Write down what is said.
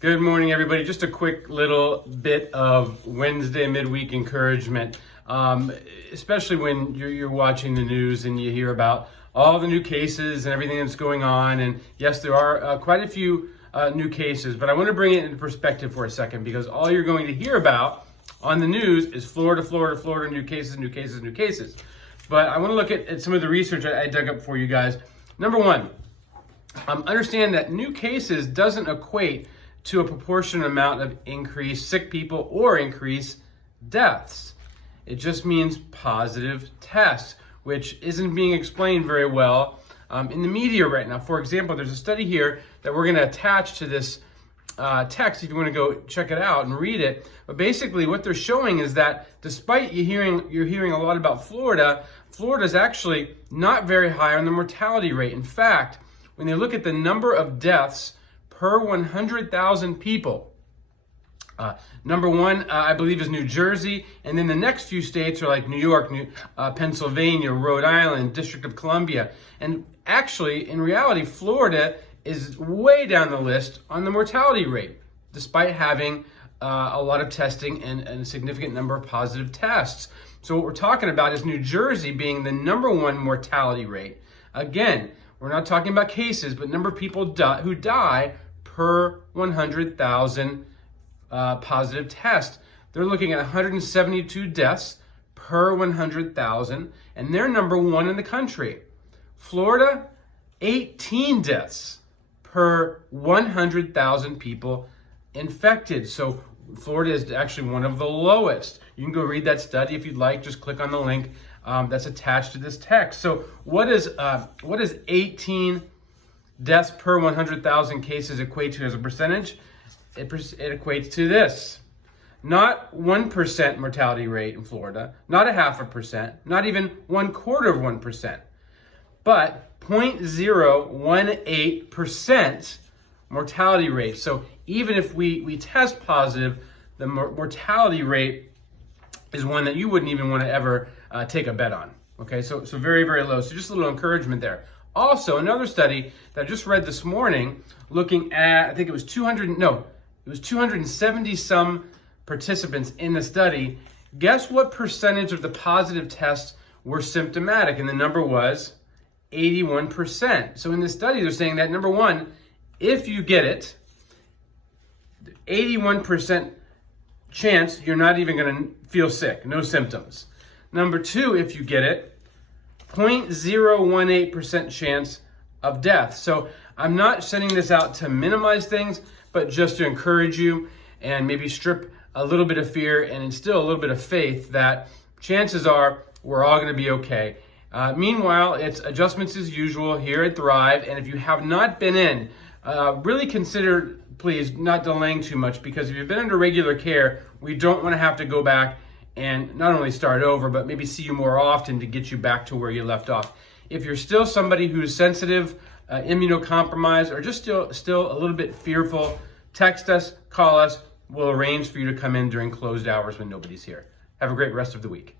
Good morning, everybody. Just a quick little bit of Wednesday midweek encouragement, especially when you're watching the news and you hear about all the new cases and everything that's going on. And yes, there are quite a few new cases, but I want to bring it into perspective for a second, because all you're going to hear about on the news is Florida, new cases. But I want to look at some of the research I dug up for you guys. Number one, understand that new cases doesn't equate to a proportionate amount of increased sick people or increased deaths. It just means positive tests, which isn't being explained very well in the media right now. For example, there's a study here that we're going to attach to this text if you want to go check it out and read it. But basically what they're showing is that despite you're hearing a lot about Florida is actually not very high on the mortality rate. In fact, when they look at the number of deaths per 100,000 people, number one, I believe, is New Jersey, and then the next few states are like New York, Pennsylvania, Rhode Island, District of Columbia. And actually, in reality, Florida is way down the list on the mortality rate, despite having a lot of testing and a significant number of positive tests. So what we're talking about is New Jersey being the number one mortality rate. Again, we're not talking about cases, but number of people who die per 100,000 positive tests. They're looking at 172 deaths per 100,000, and they're number one in the country. Florida, 18 deaths per 100,000 people infected. So Florida is actually one of the lowest. You can go read that study if you'd like. Just click on the link that's attached to this text. So what is 18 deaths per 100,000 cases equate to as a percentage? It equates to this. Not 1% mortality rate in Florida, not 0.5%, not even 1/4%, but 0.018% mortality rate. So even if we test positive, the mortality rate is one that you wouldn't even want to ever take a bet on. Okay, so very, very low. So just a little encouragement there. Also, another study that I just read this morning, looking at, I think it was 270 some participants in the study. Guess what percentage of the positive tests were symptomatic? And the number was 81%. So in this study, they're saying that, number one, if you get it, 81% chance you're not even going to feel sick, no symptoms. Number two, if you get it, 0.018% chance of death. So I'm not sending this out to minimize things, but just to encourage you and maybe strip a little bit of fear and instill a little bit of faith that chances are we're all going to be okay. Meanwhile, it's adjustments as usual here at Thrive. And if you have not been in, really consider, please, not delaying too much, because if you've been under regular care, we don't want to have to go back and not only start over, but maybe see you more often to get you back to where you left off. If you're still somebody who's sensitive, immunocompromised, or just still a little bit fearful, text us, call us. We'll arrange for you to come in during closed hours when nobody's here. Have a great rest of the week.